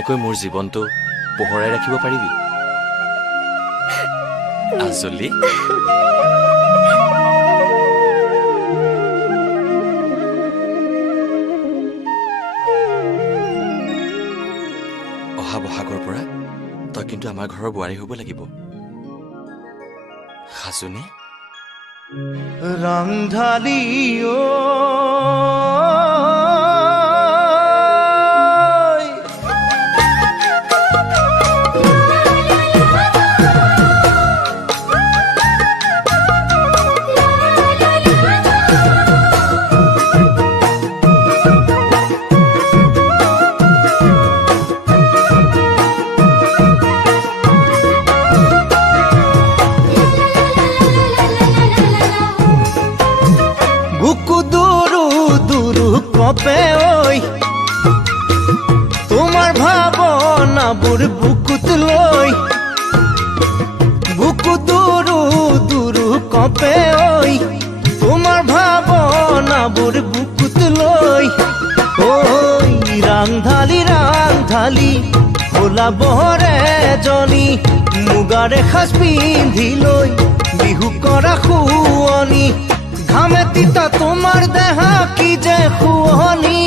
এনেকৈ মোৰ জীৱনটো পোহৰাই ৰাখিব পাৰিবি আজলি অহা বহাগৰ পৰা তই কিন্তু আমাৰ ঘৰৰ বোৱাৰী হ'ব লাগিব সাজুনে ৰাংধালি বুকু দুৰু দুৰু কপে ওই তোমাৰ ভাবনাবোৰ বুকুত লৈ বুকু দুৰু দুৰু কপে ওই তোমাৰ ভাবনাবোৰ বুকুত লৈ ওই ৰাংধালি ভোলা বহৰে জনী মুগাৰে সাজ পিন্ধি লৈ বিহু কৰা শুৱনি ঘামে তিতা তোমাৰ দেহা কি যে শুৱনি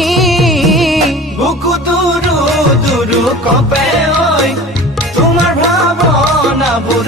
বুকু দুৰু দুৰু কপে ওই তোমাৰ ভাবনাবোৰ